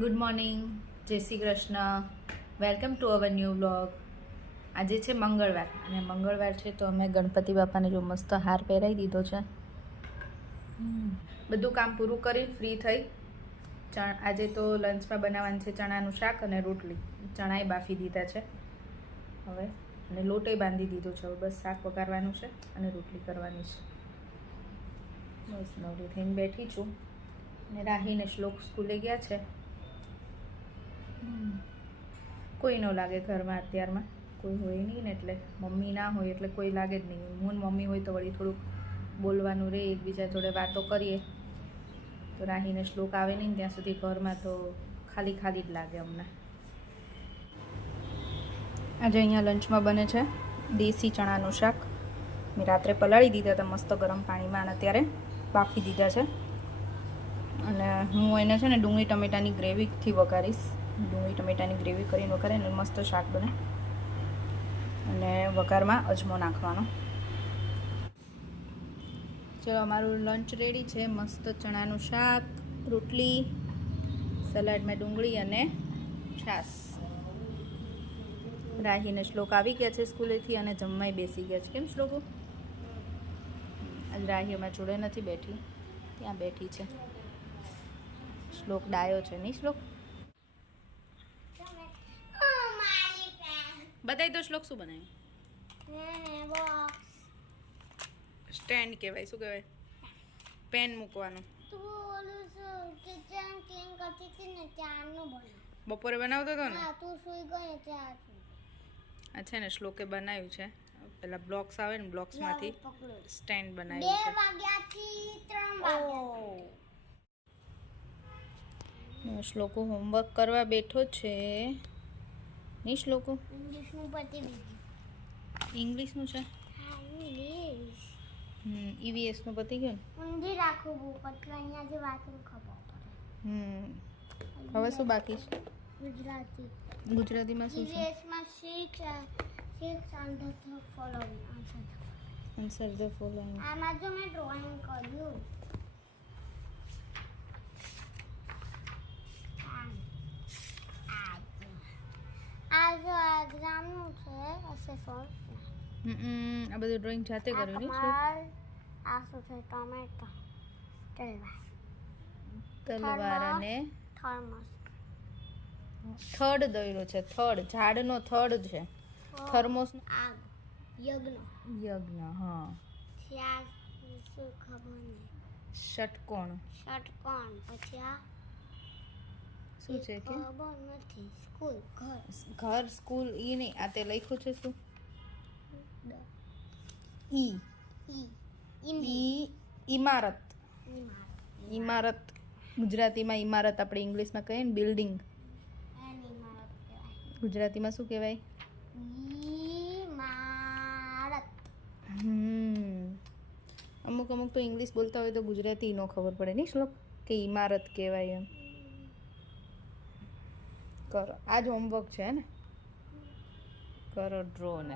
Good morning, જય Shri Krishna. Welcome to our new vlog. આજે છે મંગળવાર અને મંગળવાર છે તો અમે ગણપતિ બાપાને જો મસ્ત હાર પહેરાવી દીધો છે. બધું કામ પૂરું કરી ફ્રી થઈ. આજે તો લંચમાં બનાવવાનું છે ચણાનું શાક અને રોટલી. ચણાએ બાફી દીધા છે હવે અને લોટે બાંધી દીધો છે. હવે બસ શાક વઘારવાનું છે અને રોટલી કરવાની છે. બસ નવરી થઈને બેઠી છું અને રાહીને શ્લોક સ્કૂલે ગયા છે. કોઈ ન લાગે ઘરમાં અત્યારમાં, કોઈ હોય નહીં ને એટલે મમ્મી ના હોય એટલે કોઈ લાગે જ નહીં. હું ને મમ્મી હોય તો વળી થોડુંક બોલવાનું રહે, એકબીજા જોડે વાતો કરીએ. તો રાહીને શ્લોક આવે નહીં ત્યાં સુધી ઘરમાં તો ખાલી ખાલી જ લાગે અમને. આજે અહીંયા લંચમાં બને છે દેશી ચણાનું શાક. મેં રાત્રે પલાળી દીધા હતા મસ્ત ગરમ પાણીમાં અને અત્યારે બાફી દીધા છે. અને હું એને છે ને ડુંગળી ટમેટાની ગ્રેવીથી વઘારીશ. ડુંગળી ટમેટાની ગ્રેવી કરીને વઘારે ને મસ્ત શાક બને. અને વઘારમાં અજમો નાખવાનો. ચલો, અમારું લંચ રેડી છે. મસ્ત ચણાનું શાક, રોટલી, સલાડમાં ડુંગળી અને છાશ. રાહીને શ્લોક આવી ગયા છે સ્કૂલેથી અને જમવાય બેસી ગયા છે. કેમ શ્લોકો? આજ રાહી અમારી જોડે નથી બેઠી, ત્યાં બેઠી છે. શ્લોક ડાયો છે નહીં શ્લોક? બતાવી દો શ્લોક શું બનાવ્યું? સ્ટેન્ડ કહેવાય. શું કહેવાય? પેન મૂકવાનું. બપોરે બનાવતો હતો ને? આ છે ને શ્લોકે બનાવ્યું છે. પેલા બ્લોક્સ આવે ને બ્લોક્સમાંથી સ્ટેન્ડ બનાવ્યું છે. શ્લોકો હોમવર્ક કરવા બેઠો છે નહીં શ્લોકો? ઇંગ્લિશનું છે. EVS નું પતી ગયું ને? હવે શું બાકી છે? ગુજરાતીમાં શું છે? Answer the following. આમાં જો મેં ડ્રોઈંગ કર્યું. આ જો એક્ઝામનું છે અસેસમેન્ટ. આ બધું ડ્રોઈંગ જાતે કર્યું નહીં? આ શું છે? ટમેટા, તલવાર અને થર્મસ. થર્ડ દોર્યો છે. થર્ડ ઝાડનો થર્ડ છે. થર્મોસ આગ, યજ્ઞ. યજ્ઞ. હા. ત્યાં શું ખબર નહીં. ષટકોણ. ષટકોણ. પછી આ શું છે કે? ખબર નથી. સ્કૂલ, ઘર. ઘર, સ્કૂલ ઈ નહીં. આ તે લખ્યું છે શું? ઈ. ઇમારત. ઇમારત ગુજરાતીમાં ઇમારત, આપણે ઇંગ્લિશમાં કહીએ ને બિલ્ડિંગ. ગુજરાતીમાં શું કહેવાય? ઇમારત. અમુક તો ઇંગ્લિશ બોલતા હોય તો ગુજરાતી ન ખબર પડે નહીં શ્લોક કે ઇમારત કહેવાય એમ. કરો, આ જ હોમવર્ક છે ને? કરો ડ્રો ને.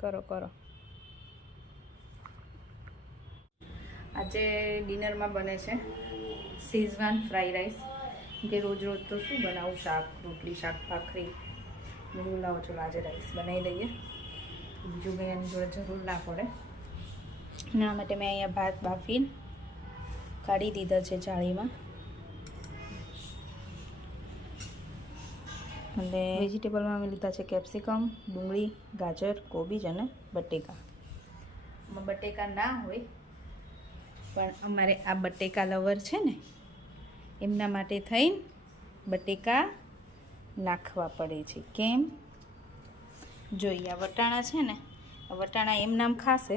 કરો. આજે ડિનરમાં બને છે શેઝવાન ફ્રાઈડ રાઈસ. કે રોજ તો શું બનાવું? શાક રોટલી, શાક ભાખરી. મેં લાવો ચલો આજે રાઈસ બનાવી દઈએ, બીજું કંઈ એની જોડે જરૂર ના પડે. એના માટે મેં અહીંયા ભાત બાફીને કાઢી દીધા છે જાળીમાં. અને વેજીટેબલમાં અમે લીધા છે કેપ્સિકમ, ડુંગળી, ગાજર, કોબીજ અને બટેકા. બટેકા ના હોય પણ અમારે આ બટેકા લવર છે ને એમના માટે થઈને બટેકા નાખવા પડે છે. કેમ? જોઈએ, આ વટાણા છે ને, આ વટાણા એમ નામ ખાશે.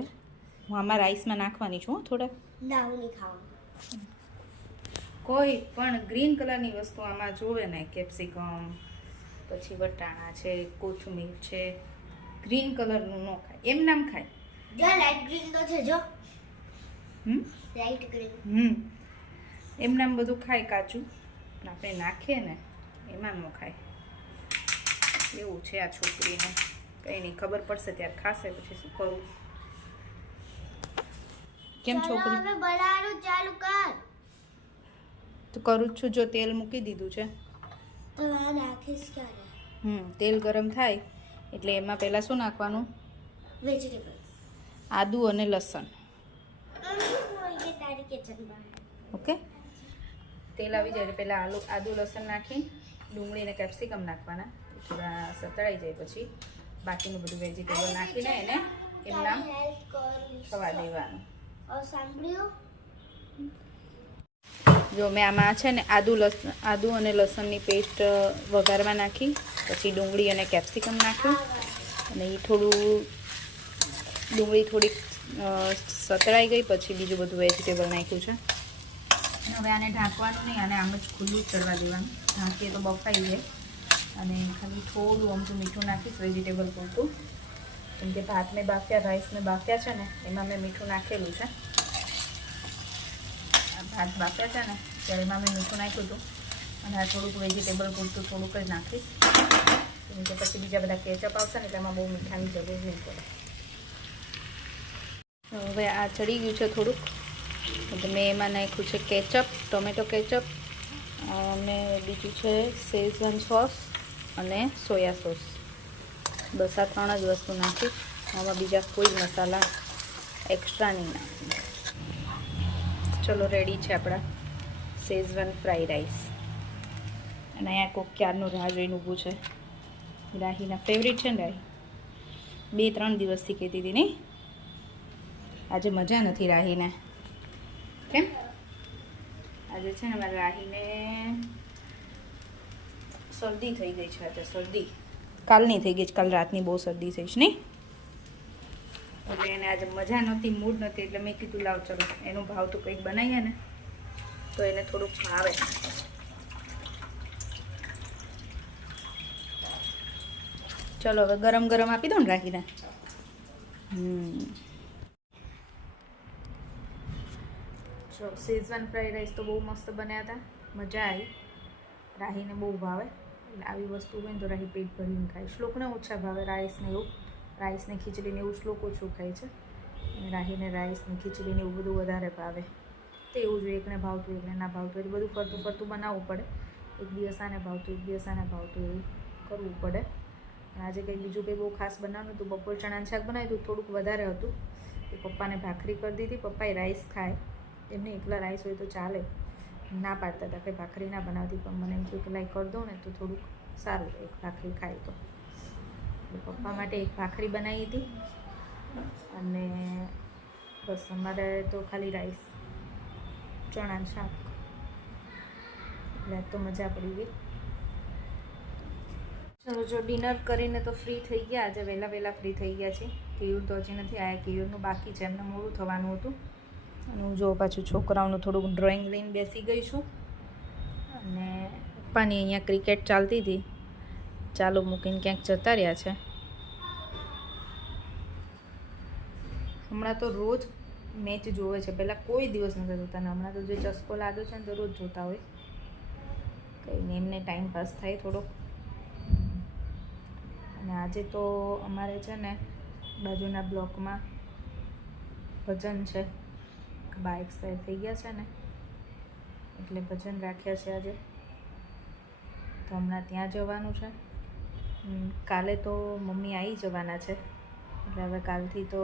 હું આમાં રાઈસમાં નાખવાની છું થોડાક. કોઈ પણ ગ્રીન કલરની વસ્તુ આમાં જોવે ને, કેપ્સિકમ, પછી વટાણા છે, કોથમીર છે, ગ્રીન કલરનું ન ખાય, એમ નામ ખાય. લાઈટ ગ્રીન તો છે જો. Light green. એમ નામ બધું ખાય કાચું. આપણે નાખીએ ને એમાં ન ખાય. એવું છે આ છોકરીને. કંઈ નહીં, ખબર પડશે ત્યારે ખાશે. પછી શું કરું? કેમ છોકરી? હવે બનાવવાનું ચાલુ કર. તો કરું જ છું. જો તેલ મૂકી દીધું છે. તો આ નાખીશ ક્યારે? તેલ ગરમ થાય એટલે એમાં પહેલાં શું નાખવાનું? વેજીટેબલ્સ. આદુ અને લસણ. ये तारी किचन में ઓકે, તેલ આવી જાય એટલે પહેલાં આદુ લસણ નાખીને ડુંગળી અને કેપ્સિકમ નાખવાના. થોડા સતળાઈ જાય પછી બાકીનું બધું વેજીટેબલ નાખીને એને એમના ખવા દેવાનું. સાંભળ્યું? જો મેં આમાં છે ને આદુ અને લસણની પેસ્ટ વઘારમાં નાખી, પછી ડુંગળી અને કેપ્સિકમ નાખ્યું અને એ ડુંગળી થોડીક સતળાઈ ગઈ પછી બીજું બધું વેજીટેબલ નાખ્યું છે. હવે આને ઢાંકવાનું નહીં, આને આમ જ ખુલ્લું જ ચડવા દેવાનું. ઢાંકીએ તો બફાઈ જાય. અને ખાલી થોડું અમથું મીઠું નાખીશ વેજીટેબલ પૂરતું, કેમ કે ભાત મેં બાફ્યા, રાઈસ મેં બાફ્યા છે ને એમાં મેં મીઠું નાખેલું છે. ભાત બાફ્યા છે ને ત્યારે એમાં મેં મીઠું નાખ્યું હતું અને આ થોડુંક વેજીટેબલ પૂરતું થોડુંક જ નાખીશ, કેમ કે પછી બીજા બધા કેચઅપ આવશે ને એટલે એમાં બહુ મીઠાની જરૂર નહીં પડે. હવે આ ચડી ગયું છે થોડુંક એટલે મેં એમાં નાખ્યું છે કેચઅપ, ટોમેટો કેચઅપ અને બીજું છે શેઝવાન સોસ અને સોયા સોસ. બસ આ 3 જ વસ્તુ નાખીશ. આમાં બીજા કોઈ મસાલા એક્સ્ટ્રા નહીં નાખું. ચલો રેડી છે આપણા શેઝવાન ફ્રાઈ રાઈસ. અને અહીંયા કોક ક્યારનું રાહ જોઈને ઊભું છે. રાહીના ફેવરિટ છે ને રાહી, 2-3 દિવસથી કહેતી હતી નહીં. આજે મજા નથી રાહીને. કેમ? આજે છે ને મારા રાહીને શરદી થઈ ગઈ છે. આજે શરદી કાલની થઈ ગઈ છે, કાલ રાતની બહુ શરદી થઈ છે નહીં, એટલે એને આજે મજા નહોતી, મૂડ નહોતી, એટલે મેં કીધું લાવ ચલો એનું ભાવતું કંઈક બનાવીએ ને તો એને થોડુંક ભાવે. ચલો હવે ગરમ ગરમ આપી દો ને રાખીને. જો શેઝવાન ફ્રાઈડ રાઈસ તો બહુ મસ્ત બન્યા હતા, મજા આવી. રાહીને બહુ ભાવે, એટલે આવી વસ્તુ હોય ને તો રાહી પેટ ભરીને ખાય. શ્લોકને ઓછા ભાવે રાઈસને એવું, રાઈસને ખીચડીને એવું શ્લોક ઓછું ખાય છે, અને રાહીને રાઈસને ખીચડીને એવું બધું વધારે ભાવે. તો એવું જોઈએ, એકને ભાવતું એકને ના ભાવતું, એટલે બધું ફરતું ફરતું બનાવવું પડે. એક દિવસ આને ભાવતું, એક દિવસ આને ભાવતું, એવું કરવું પડે. અને આજે કંઈ બીજું કંઈ બહુ ખાસ બનાવવાનું હતું. બપોર ચણાનું શાક બનાવ્યું હતું, થોડુંક વધારે હતું. એ પપ્પાને ભાખરી કરી દીધી. પપ્પાએ રાઈસ ખાય, એમને એકલા રાઈસ હોય તો ચાલે, ના પાડતા હતા કે ભાખરી ના બનાવતી, પણ મને એમ થયું કે લાઈ કરી દઉં ને તો થોડુંક સારું રહે, એક ભાખરી ખાય તો. એટલે પપ્પા માટે એક ભાખરી બનાવી હતી અને બસ અમારે તો ખાલી રાઈસ, ચણાનું શાક. એટલે તો મજા પડી ગઈ. ચલો જો ડિનર કરીને તો ફ્રી થઈ ગયા. આજે વહેલા ફ્રી થઈ ગયા છે. કેયુર તો હજી નથી આવ્યા, કેયુરનું બાકી છે, એમને મોડું થવાનું હતું. અને હું જો પાછું છોકરાઓનું થોડુંક ડ્રોઈંગ લઈને બેસી ગઈ છું. અને પપ્પાની અહીંયા ક્રિકેટ ચાલતી હતી, ચાલુ મૂકીને ક્યાંક જતા રહ્યા છે. હમણાં તો રોજ મેચ જોવે છે, પહેલાં કોઈ દિવસ નહોતા જોતા ને હમણાં તો જે ચસ્કો લાગ્યો છે ને તો રોજ જોતા હોય. કંઈ નહીં, એમને ટાઈમ પાસ થાય થોડોક. અને આજે તો અમારે છે ને બાજુના બ્લોકમાં ભજન છે, બા એક્સપાયર થઈ ગયા છે ને એટલે ભજન રાખ્યા છે આજે, તો હમણાં ત્યાં જવાનું છે. કાલે તો મમ્મી આવી જવાના છે, એટલે હવે કાલથી તો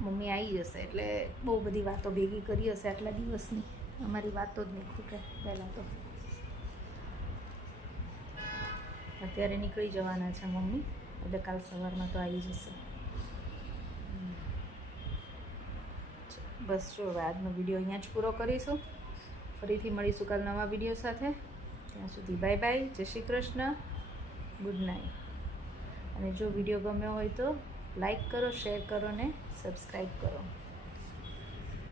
મમ્મી આવી જશે. એટલે બહુ બધી વાતો ભેગી કરી હશે આટલા દિવસની, અમારી વાતો જ નહીં ખૂટે. પહેલાં તો અત્યારે નીકળી જવાના છે મમ્મી, એટલે કાલ સવારમાં તો આવી જશે. બસ જો હવે આજનો વિડીયો અહીંયા જ પૂરો કરીશું. ફરીથી મળીશું કાલ નવા વિડીયો સાથે. ત્યાં સુધી બાય બાય, જય શ્રી કૃષ્ણ, ગુડ નાઇટ. અને જો વિડીયો ગમ્યો હોય તો લાઈક કરો, શેર કરો ને સબસ્ક્રાઈબ કરો.